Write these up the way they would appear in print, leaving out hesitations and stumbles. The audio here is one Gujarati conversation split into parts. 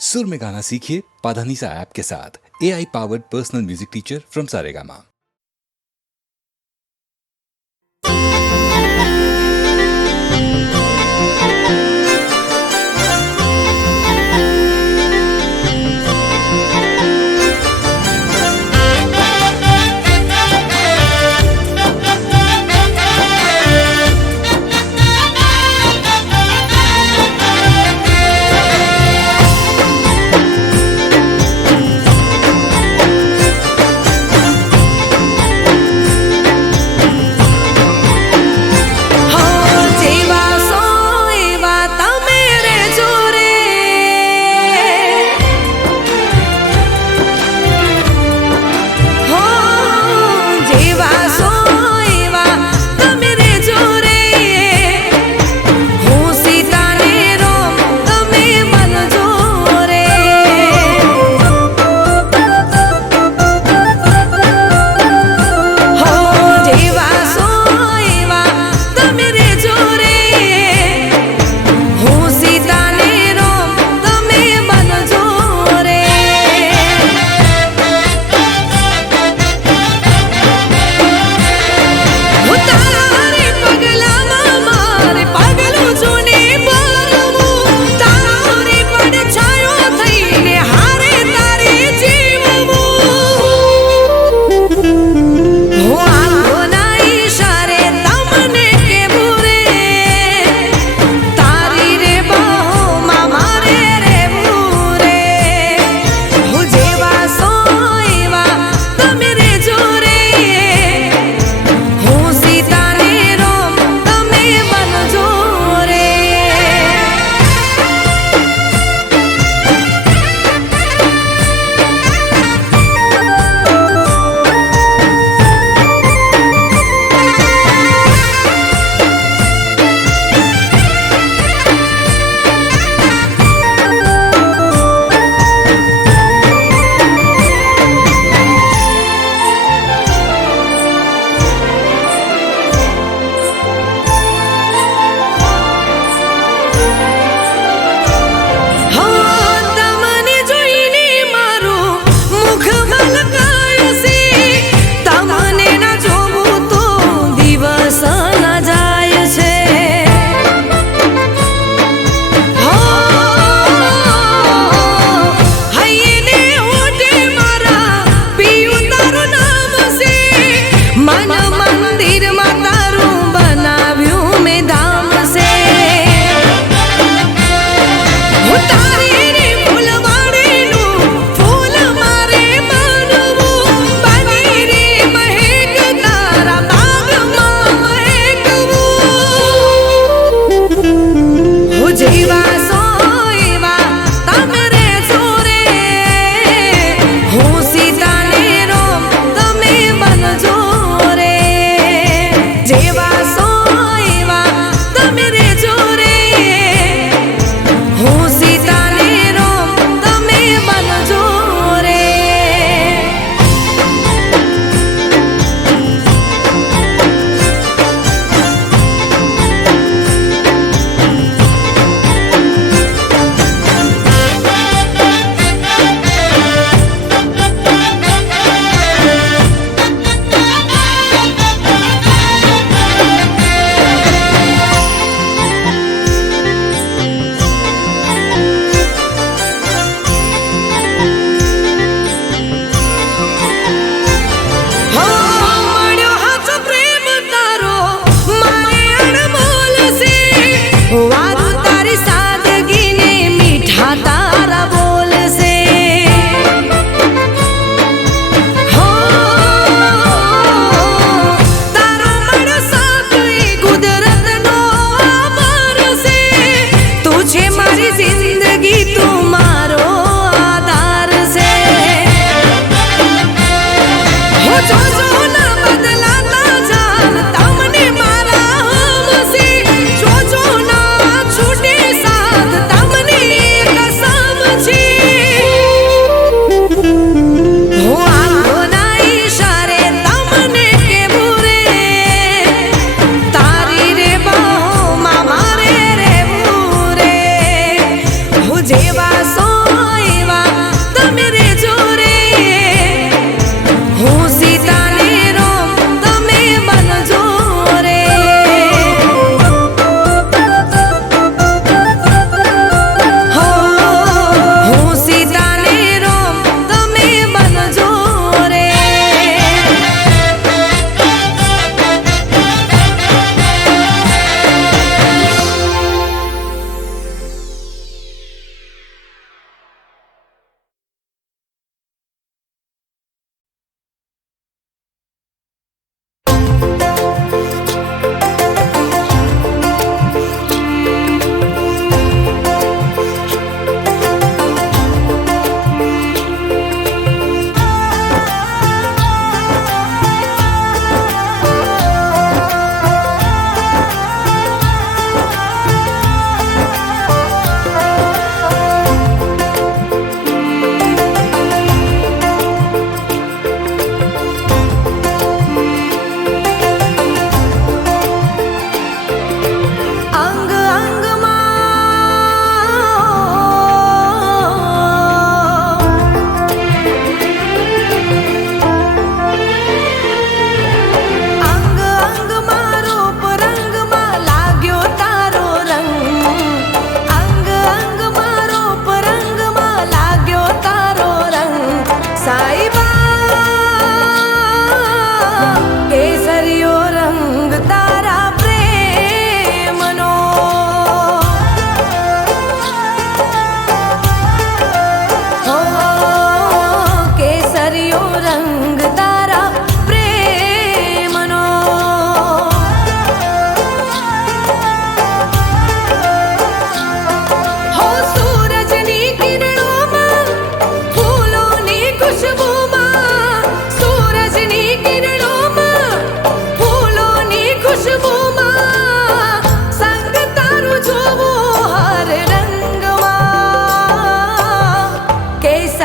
सुर में गाना सीखिए पाधानीसा ऐप के साथ। AI powered personal music teacher from Saregama.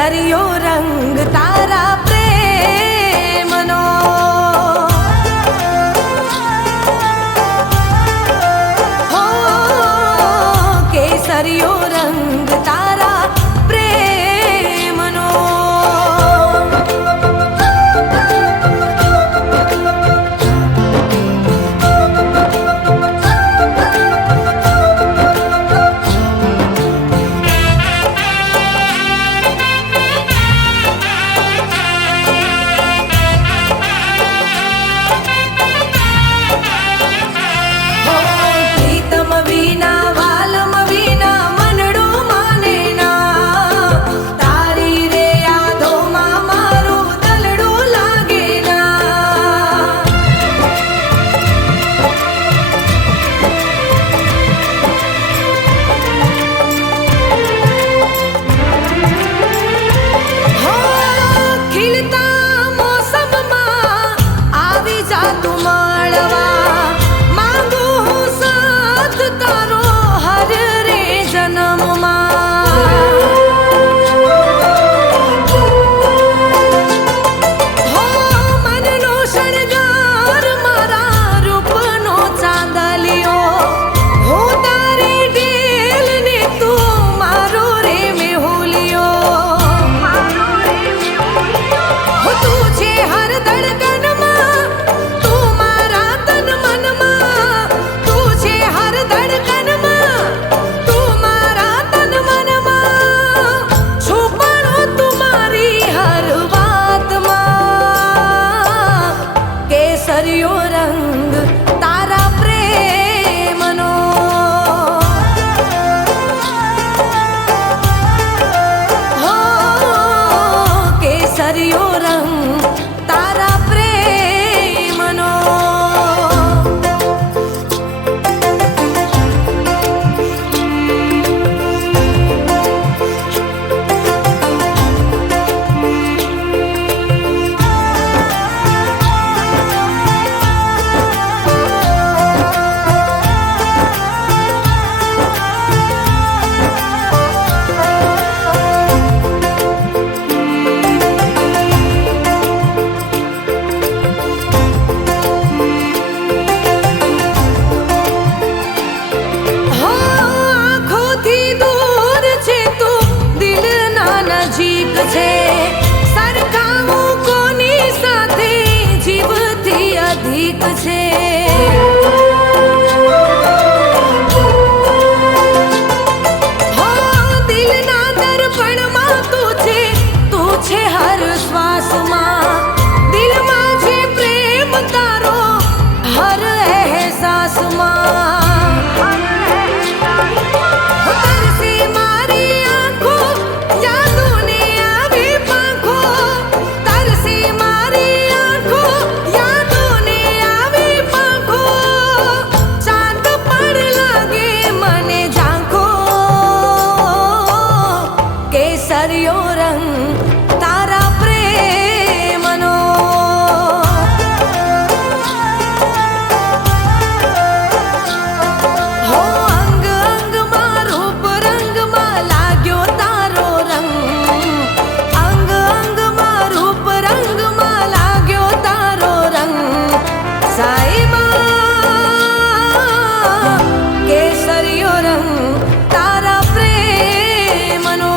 કેસરિયો રંગ તારા પ્રેમનો હો કેસરિયો રંગ તારા પ્રેમનો કેસરિયો રંગ તારા પ્રેમનો હો કેસરિયો રંગ તારા પ્રેમનો સરખાવું કોની સાથે જીવથી અધિક છે હો દિલના દર્પણમાં તું છે હર શ્વાસમાં દિલમાં છે પ્રેમ તારો હર અહેસાસમાં તરસી મારી આંખો જાદુને આવી પાંખો તરસી મારી આંખો યાદોને આવી પાંખો ચાંદ પણ લાગે મને ઝાંખો કેસરિયો રંગ તારા પ્રેમનો હો અંગ અંગમાં રૂપ રંગમાં લાગ્યો તારો રંગ અંગ અંગમાં રૂપ રંગમાં લાગ્યો તારો રંગ સાઈબા કેસરિયો રંગ તારા પ્રેમનો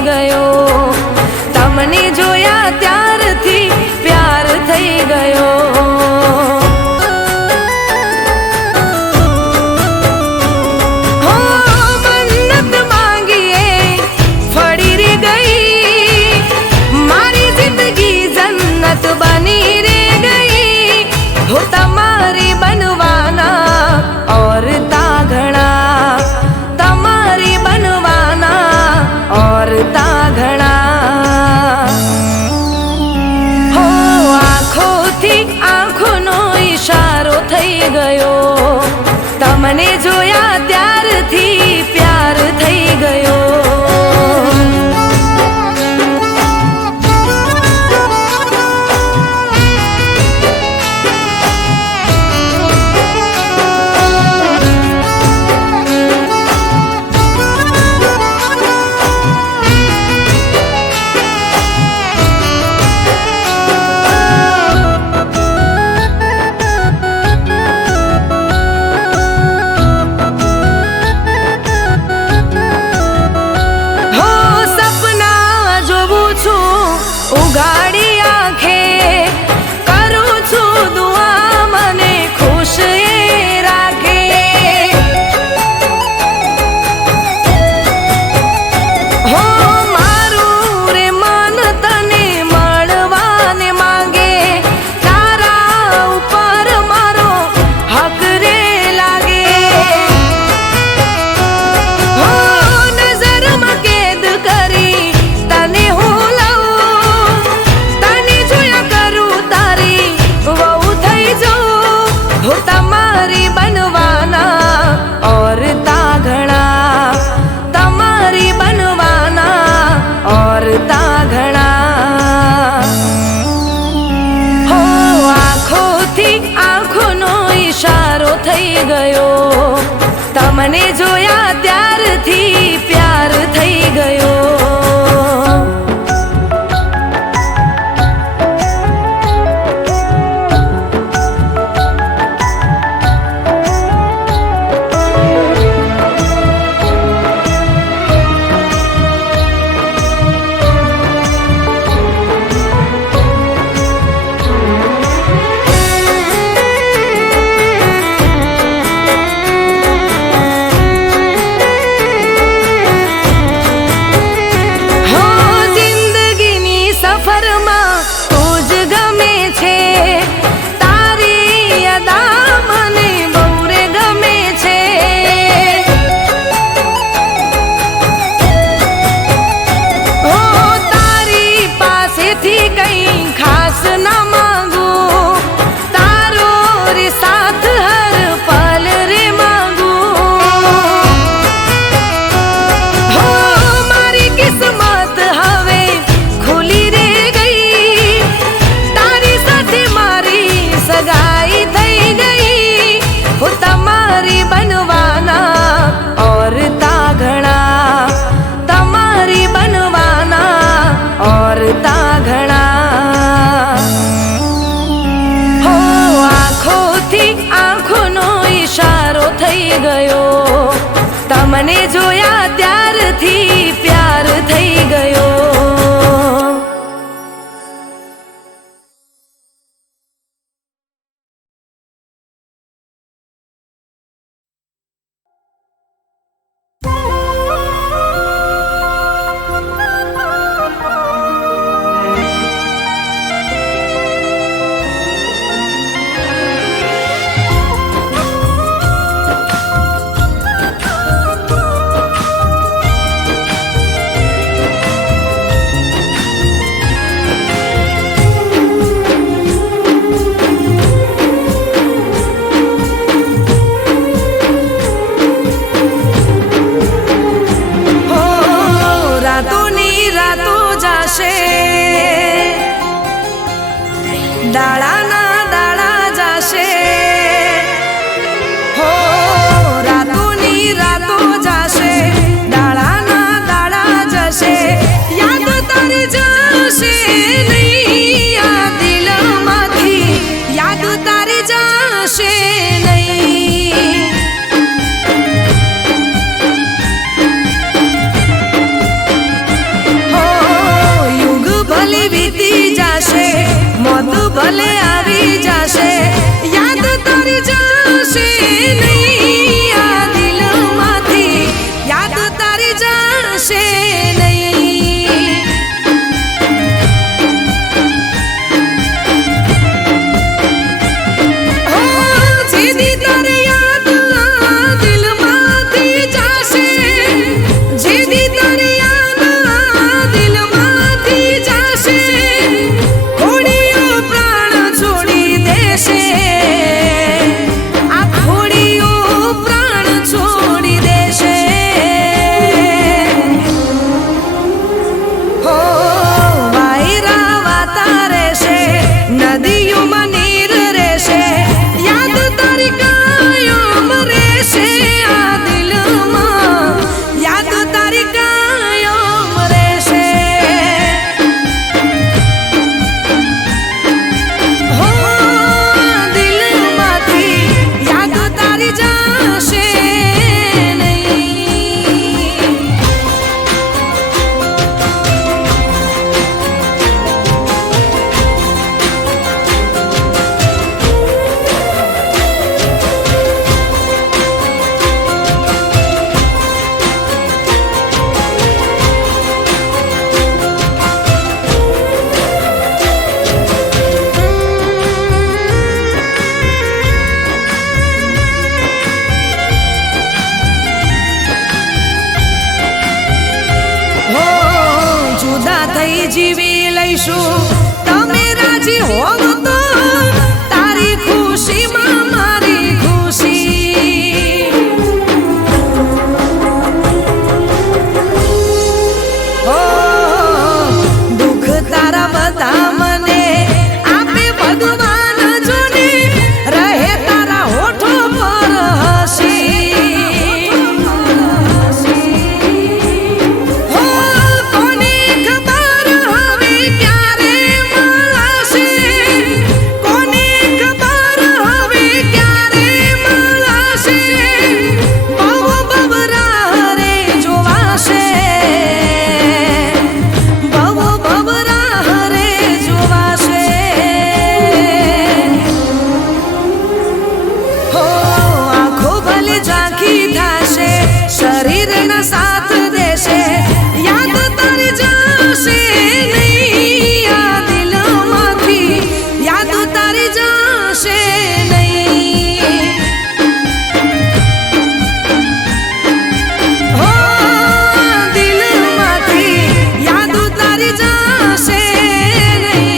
ગયો. તમને જોયા ત્યારથી પ્યાર થઈ ગયો. હો મન્નત માંગીએ ફળી રે ગઈ. મારી જિંદગી જન્નત બની રે ગઈ. હો તમારી બનવાના और તાઘણા. તમારી બનવાના और તાઘણા. હો આંખોથી આંખોનો ઈશારો થઈ ગયો. તમને જોયા ત્યારથી પ્યાર થઈ ગયો. ઉઘાડી આંખે કરું છું દુઆ મને ખુશ એ રાખે. હો મારું રે મન તને મળવાને માંગે. તારા ઉપર મારો હક રે લાગે. હો નજરમાં કેદ કરી તને હું તમારી બનવાના और તાઘણા. તમારી બનવાના और તાઘણા. હો આંખોથી આંખોનો ઈશારો થઈ ગયો. તમને જોયા ત્યારથી પ્યાર થઈ ગયો. થઈ ગયો. તમને જોયા ત્યારથી પ્યાર થઈ ગયો. જાશે નહીં. હો, જેદી તારી યાદ દિલમાંથી જાશે, જેદી તારી યાદ દિલમાંથી જાશે, ખોડીઓ પ્રાણ છોડી દેશે, આ ખોડીઓ પ્રાણ છોડી દેશે. હો, વાયરા વાતા રહેશે, નદીઓમાં નીર રહેશે, યાદ તારી કાયમ રહેશે આ દિલમાં, યાદ તારી કાયમ રહેશે. હો, દિલમાંથી યાદ તારી જાશે નહીં. હો, જુદા થઈ જીવી લઈશું, તમે રાજી હોવ તો તારી ખુશીમાં મારી ખુશી. હો, દુઃખ તારા બધા મને આપે ભગવાન જોને, રહે તારા હોઠો પર હસી. હો, કોને ખબર હવે ક્યારે મળશે, કોને ખબર હવે ક્યારે મળશે, બહુ બબરા રે જોવાશે, બહુ બબરા રે જોવાશે. હો, આંખો ભલે ઝાંખી થાશે, શરીરના સાથ દેશે, યાદ તારી જાશે નહીં આ દિલમાંથી, યાદ તારી જાશે નહીં. હો, દિલમાંથી યાદ તારી જાશે નહીં.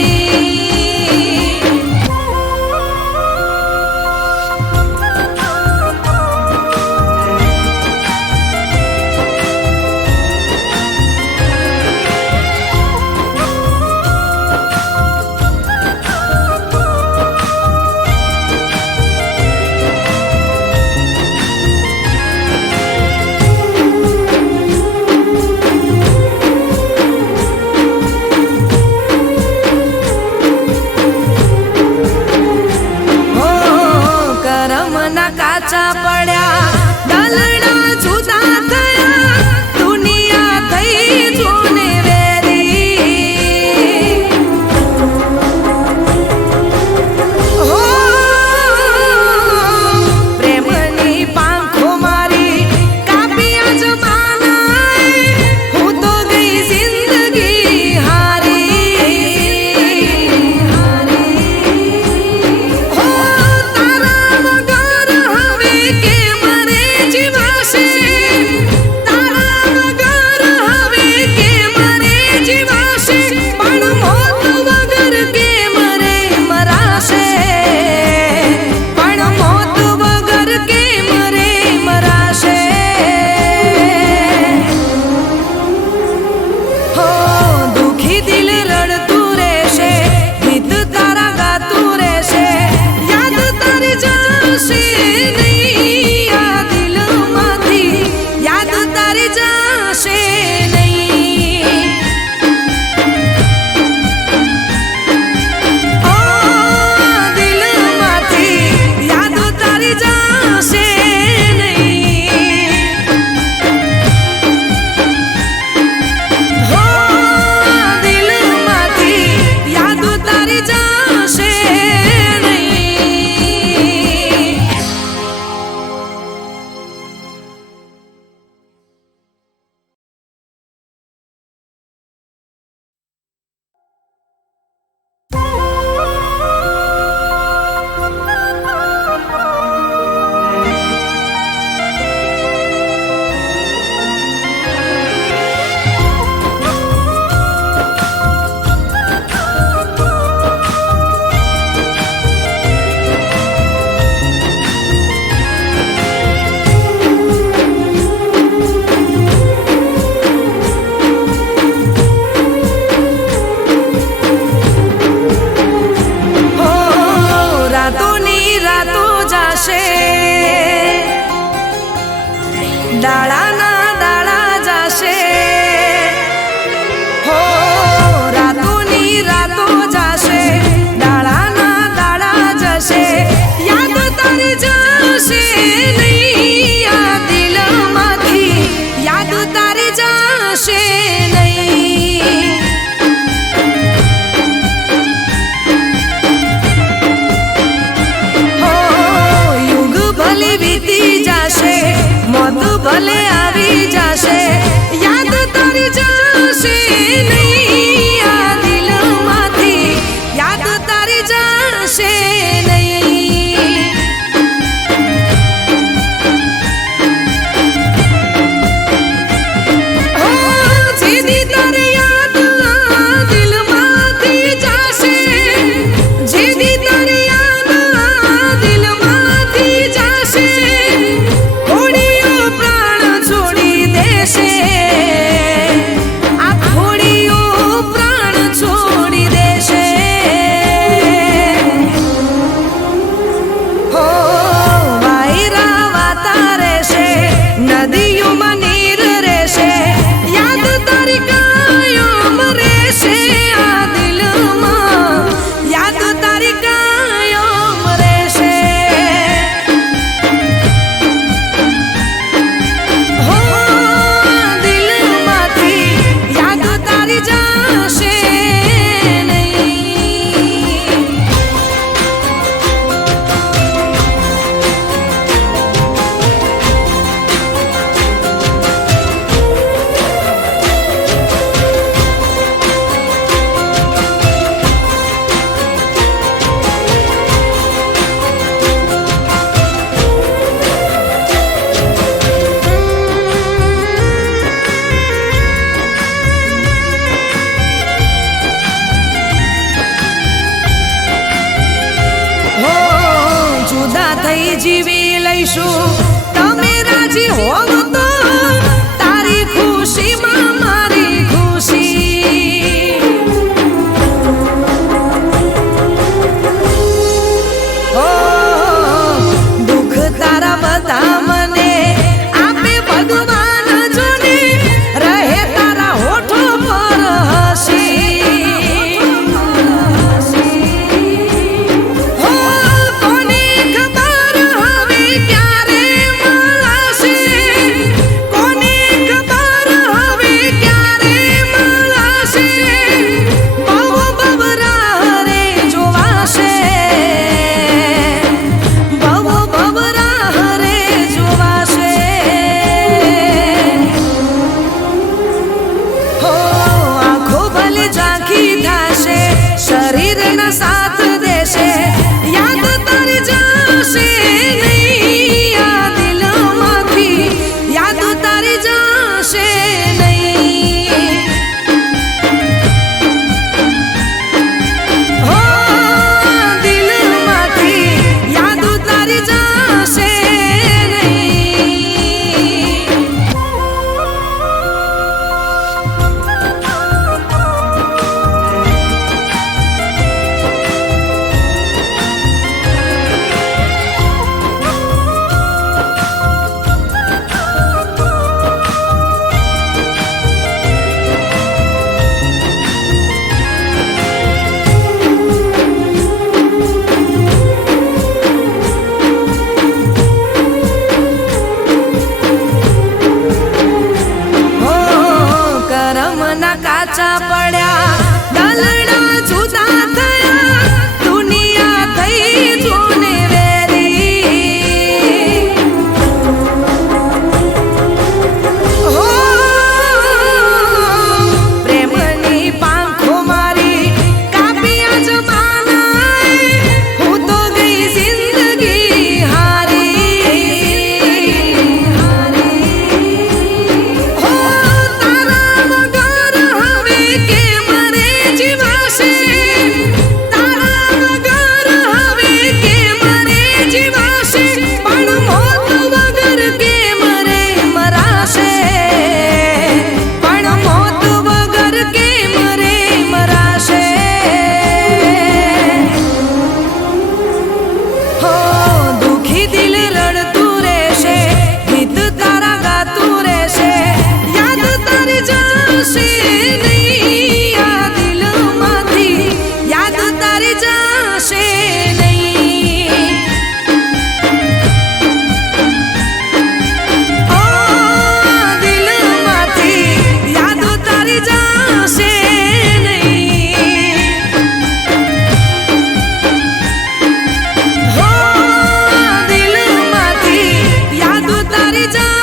હો, કરમના કાચા પડ્યા, દલડા જુદા થયા, દુનિયા થઈ જોને વેરી. હો, પ્રેમની પાંખો મારી કાપી આજ માનાય, હું તો ગઈ જિંદગી હારી. હો, તારા વગર હવે કેમ રે જીવાશે, તારા વગર હવે કેમ રે જીવાશે, પણ મોત વગર કેમ રે મરાશે, પણ મોત વગર કેમ રે મરાશે. હો, દુખી દિલ રડતું રહેશે, ગીત તારા ગાતું રહેશે, યાદ તારી જાશે નહીં આ દિલમાંથી, યાદ તારી જાશે નહીં. ઓ, દિલમાંથી યાદ તારી જાશે નહીં. હો, દિલમાંથી યાદ તારી જાશે નહીં. થઈ જીવી લઈશું તમે રાજી હોવ તો તારી ખુશીમાં મારી ખુશી ઓ દુઃખ તારા બધા મને આપે ભગવાન જોને રહે તારા હોઠો પર હસી હો કોને ખબર હવે ક્યારે મળશે કોને ખબર હવે ક્યારે મળશે બહુ બબરા રે જોવાશે બહુ બબરા રે જોવાશે હો આંખો ભલે ઝાંખી થાશે શરીરના સાથ દેશે યાદ તારી જશે નહીં આ દિલમાંથી યાદ તારી જશે નહીં હો દિલમાંથી યાદ તારી જશે નહીં હો કરમના કાચા પડ્યા દલડા જુદા થયા દુનિયા થઈ જોને વેરી હો પ્રેમની પાંખો મારી કાપી આજ માનાય હું તો ગઈ જિંદગી હારી હો તારા વગર હવે કેમ રે જીવાશે તારા વગર હવે કેમ રે જીવાશે પણ મોત વગર કેમ રે મરાશે પણ મોત વગર કેમ રે મરાશે હો દુખી દિલ રડતું રહેશે ગીત તારા ગાતું રહેશે યાદ તારી જશે નહીં આ દિલમાંથી યાદ તારી જશે નહીં ઓ દિલમાંથી યાદ તારી જશે નહીં હો દિલમાંથી યાદ તારી જશે